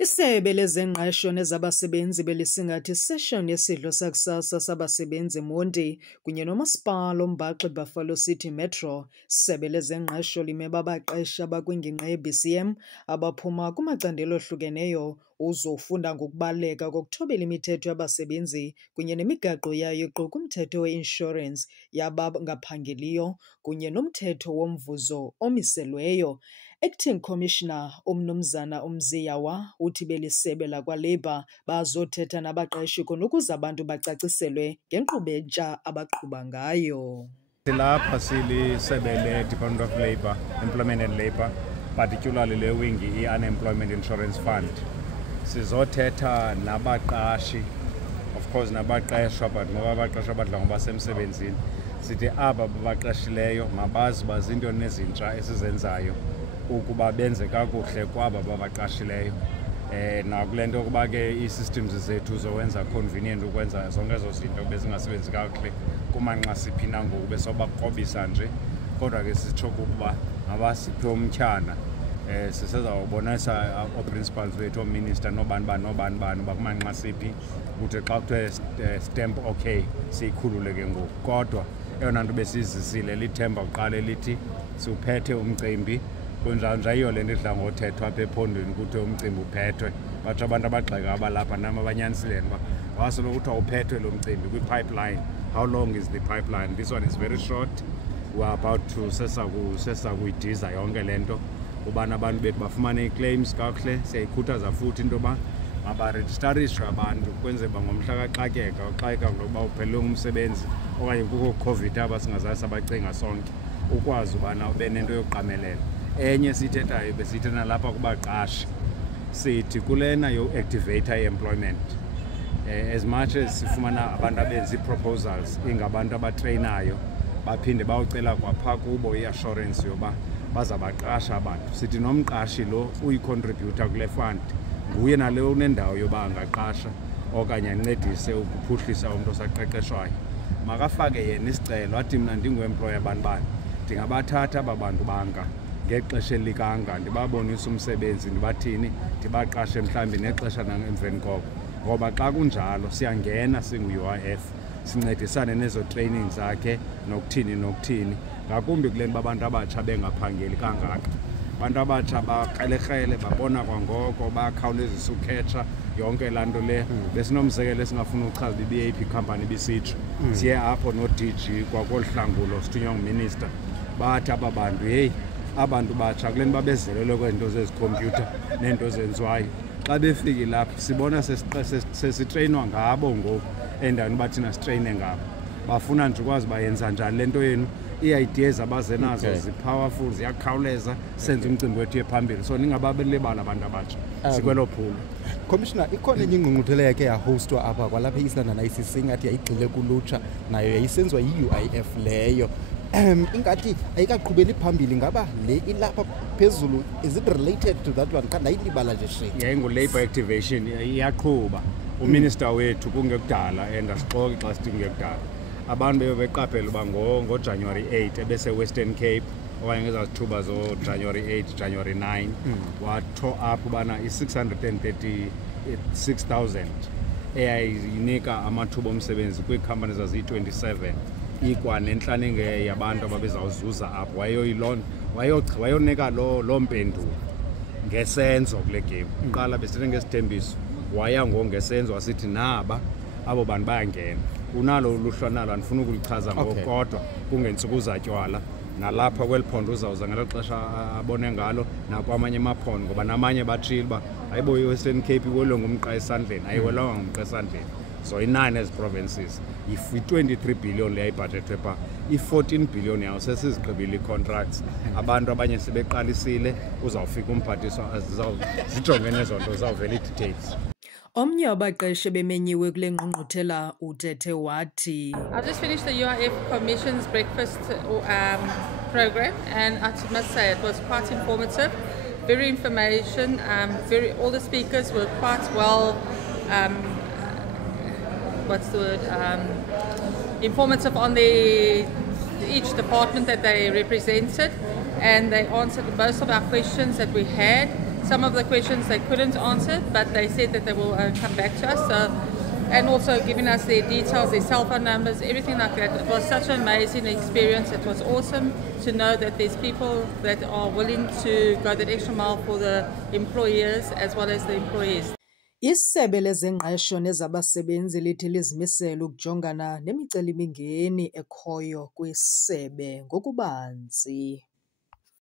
Isebe lezengqesho nezabasebenzi belisingathi isession yesidlo sakusasa sabasebenzi eMonti kunye nomasipala oMbaxi Buffalo City Metro. Isebe lezengqesho limeba abaqeshi abakwingingqi ye-BCM abaphuma kumacandelo ohlukeneyo uzofunda ngokubaluleka kokuthobela imithetho yabasebenzi kunye nemigaqo yayo iquka umthetho we-inshorensi yabangaphangeliyo kunye nomthetho womvuzo omiselweyo. Acting Commissioner uMnumzana Umziyawa uthi belisebe lakwaLabour bazothetha nabaqeshi khona ukuze abantu bacaciselwe ngenkqubo entsha abaqhuba ngayo. Silapha silisebe le-Department of Labour, Employment and Labour, particularly le wing i-Unemployment Insurance Fund. Sizothetha nabaqashi, of course nabaqeshwa, but ngoba abaqeshwa badla ngoba semsebenzini. Sithi aba babaqeshileyo mabazi bazinto nezintsha esizenzayo ukuba benze kakuhle kwaba babaqashileyo. Nakule nto ukuba ke ii-systems zethu zowenza convenient ukwenza zonke ezo zinto bezingasebenzi kakuhle kumanxasiphi nangoku besobaqobisa nje, kodwa ke sitsho ukuba mabasiphe umtyhana. Sisezawubonisa oo-principals bethu, oominister nobani uba kumanxasiphi ukuthi xa kuthiwe stamp okay siyikhulule ke ngoku. Kodwa eyona nto besizisile lithemba kuqala elithi siwuphethe umcimbi kunjanja yiyo le nto idla ngothethwa apha ephondweni kuthiwe umcimbi uphethwe. Batsho abantu abagxeka abalapha nam abanyanisileyo uba wasoloko kuthiwa uphethwe lo mcimbi kwi-pipeline. How long is the pipeline? This one is very short. We're about to sesa kuyidiza yonke le nto ubana abantu bethu bafumane ii-claims kakuhle. Siyayikhuthaza futhi into yoba mabarejistarishwe abantu kwenzela uba ngomhla kaxakeka uxakeka ngokuba uphelelwe ngumsebenzi okanye kukho COVID aba singazazi sabacinga sonke ukwazi ubana ube nento yokuqamelela. Enye siyithethayo besiyithetha nalapha kubaqashi sithi kulena yo-activate i-employment. As much as sifumana abantu abenza ii-proposals ingabantu abatreyinayo baphinde bayocela kwaphaa kubo i-assurance yoba bazabaqasha abantu. Sithi nomqashi lo uyicontributor kule fund nguye nale unendawo yoba angaqasha okanye ancedise ukuphuhlisa umntu osaqeqeshwayo. Makafake yena isicelo athi mna ndingu-employer banibani ndingabathatha aba bantu banga ngexesha elikanga ndibabonise umsebenzi ndibathini ndibaqashe mhlawumbi nexesha nangemveni koko. Ngoba xa kunjalo siyangena singu-UIF sincedisane nezo training zakhe nokuthini ngakumbi kule nto abantu abatsha bengaphangeli kangaka. Abantu abatsha bakrelekrele babona kwangoko bakhawulezisa ukhetsha yonke laa nto le. Besinomzekelo esingafuna uchaza ibi-AP company bisitsho siye apho no-DG kwakolu hlangulo sithunywa nguminister bathi aba bantu heyi abantu batsha kule nto babezelelwe kwezinto zezikhompyutha neento zenziwayo. Xa befike lapho sibona sesitreyinwa ngabo ngoku endaweni uba thina sitreyine ngabo. Bafuna nje ukwazi bayenza njani le nto yenu. Ii-ideas abaze nazo zi-powerful, ziyakhawuleza, senze umcimbi wethu phambili. So ningababelibala abantu abatsha sikwelo phulo. Commissioner, ikhona enye ingqungquthela yakhe yahostwa apha kwalapha e-Eastern na-ICC ingathi yayigxile kulutsha nayo yayisenziwa yi-UIF leyo. Ingathi ayikaqhubeli phambili ngaba le ilapha phezulu, is it related to that one? Kanti ayilibala nje straight. Yayingu-labor activation iyaqhuba. Uminister wethu kungekudala and asixoki xa sithi kungekudala. Abantu bebeqaphela uba ngoJanuary 8 ebese-Western Cape okanye ngezazithuba zo-January 8, January 9 watho apho ubana i-636,000 eyayinika amathuba omsebenzi kwiikhampani zaziyi-27 ikwanentlanenge yabantu ababezawuzuza apho. Wayonika loo mpendulo ngesenzo kule game. Uqala besithethe ngesithembiso waya ngesenzo wasithi naba abo bantu bayangena. Unalo uluhlu nalo andifuna ukulichaza ngoku kodwa kungeentsuku zatywala nalapha kweli phondo uzawuza ngelo xesha abone ngalo nakwamanye amaphondo ngoba namanye batshile uba ayibo i-Western Cape iwelwe ngumqa esandleni ayiwelwanga ngumqa esandleni. So i-9 ezi provinces i-23 billion le yayibhajethwe phaa, i-14 billion yawo sesizigqibile ii-contracts. Abantu abanye sebeqalisile uzawufika umphathiswa zijongene ezo nto zawuvela ii-details. Omnye wabaqeshi bemenyiwe kule ngqungquthela uthethe wathi I've just finished the UIF Commission's breakfast program and I must say it was quite informative, very information, all the speakers were quite well, informative on each department that they represented, and they answered most of our questions that we had. Some of the questions they couldn't answer, but they said that they will come back to us. And also giving us their details, their cell phone numbers, everything like that. It was such an amazing experience. It was awesome to know that there's people that are willing to go that extra mile for the employers as well as the employees. Isebe lezengqesho nezabasebenzi lithi lizimisele ukujongana nemicelimingeni ekhoyo kwisebe ngokubanzi.